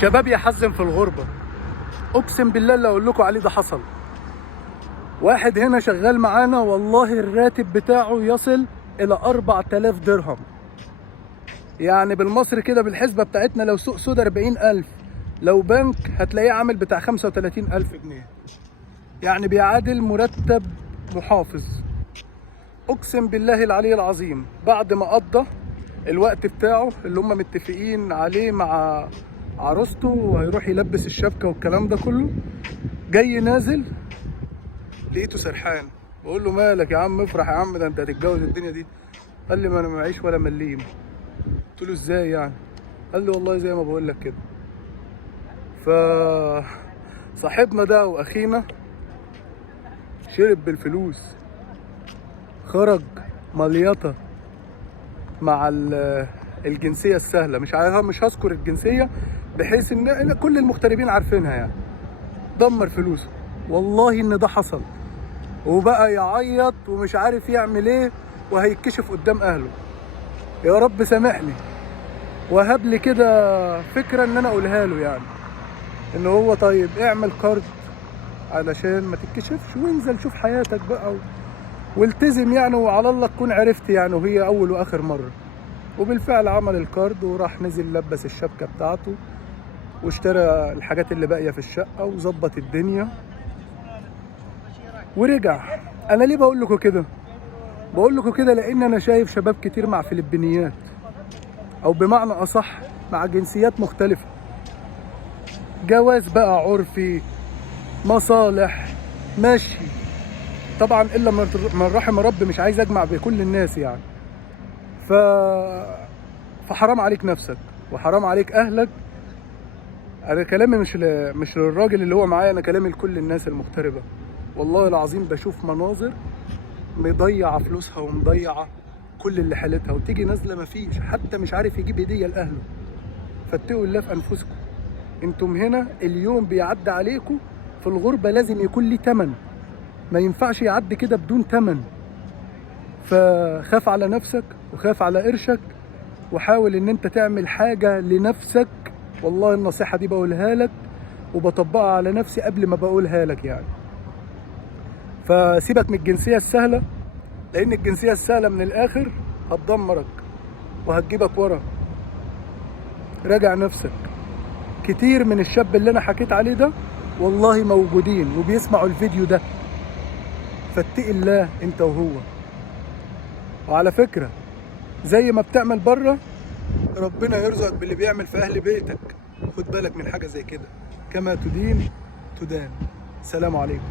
شباب يحزن في الغربة، اقسم بالله اللي اقول لكم عليه ده حصل. واحد هنا شغال معانا والله الراتب بتاعه يصل الى 4000 درهم، يعني بالمصري كده بالحسبة بتاعتنا لو سوق سودا 40000، لو بنك هتلاقيه عامل بتاع 35000 جنيه، يعني بيعادل مرتب محافظ. اقسم بالله العلي العظيم بعد ما قضى الوقت بتاعه اللي هم متفقين عليه مع عروسته وهيروح يلبس الشبكة والكلام ده كله، جاي نازل لقيته سرحان. بقول له مالك يا عم؟ افرح يا عم، ده انت هتتجوز الدنيا دي. قال لي ما انا معيش ولا مليم. قلت له ازاي يعني؟ قال لي والله زي ما بقول لك كده. ف صاحبنا ده واخينا شرب بالفلوس، خرج مليطه مع الجنسيه السهله، مش هذكر الجنسيه بحيث ان كل المغتربين عارفينها يعني. دمر فلوسه والله ان ده حصل، وبقى يعيط ومش عارف يعمل ايه وهيتكشف قدام اهله. يا رب سامحني، وهب لي كده فكره ان انا اقولها له، يعني ان هو طيب اعمل كارد علشان ما تتكشفش وانزل شوف حياتك بقى والتزم يعني، وعلى الله تكون عرفت يعني، وهي اول واخر مره. وبالفعل عمل الكارد وراح نزل لبس الشبكه بتاعته واشترى الحاجات اللي باقيه في الشقه وظبط الدنيا ورجع. انا ليه بقول لكم كده؟ بقول لكم كده لان انا شايف شباب كتير مع فلبينيات، او بمعنى اصح مع جنسيات مختلفه، جواز بقى عرفي، مصالح، ماشي طبعا الا من رحم ربي، مش عايز اجمع بكل الناس يعني. ف فحرام عليك نفسك وحرام عليك اهلك. انا كلامي مش للراجل اللي هو معايا، انا كلامي لكل الناس المغتربه. والله العظيم بشوف مناظر مضيعه فلوسها ومضيعه كل اللي حالتها، وتيجي نازله مفيش حتى مش عارف يجيب هديه لاهله. فاتقوا الله في انفسكم، انتم هنا اليوم بيعدي عليكم في الغربه لازم يكون ليه تمن، ما ينفعش يعدي كده بدون تمن. فخاف على نفسك وخاف على قرشك، وحاول ان انت تعمل حاجه لنفسك. والله النصيحه دي بقولها لك وبطبقها على نفسي قبل ما بقولها لك يعني. فسيبك من الجنسيه السهله، لان الجنسيه السهله من الاخر هتدمرك وهتجيبك ورا. راجع نفسك. كتير من الشاب اللي انا حكيت عليه ده والله موجودين وبيسمعوا الفيديو ده، فاتق الله انت وهو. وعلى فكره زي ما بتعمل بره ربنا يرزقك باللي بيعمل في اهل بيتك. خد بالك من حاجه زي كده، كما تدين تدان. سلام عليكم.